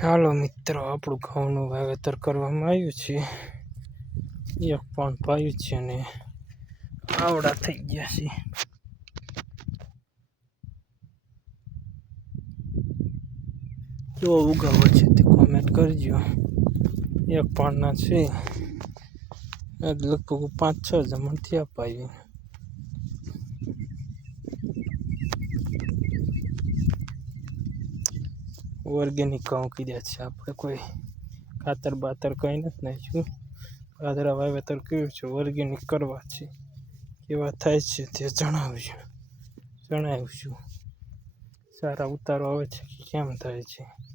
હાલો મિત્રો, આપણું ઘઉંનું વાવેતર કરવામાં આવ્યું છે. એક પણ પાયું છે અને આવડા થઈ ગયા છે. કેવો ઉગાવો છે તે કોમેન્ટ કરજો. એક પાનના છે. લગભગ પાંચ છ જમણ થયા ઓર્ગેનિક ઘઉં કીધા છે. આપણે કોઈ ખાતર બાતર કંઈ નથી નાખ્યું. પાદરા વાવેતર કર્યું છે. ઓર્ગેનિક કરવા છે. કેવા થાય છે તે જણાવજો. જણાવીશું સારા ઉતારો આવે છે કે કેમ થાય છે?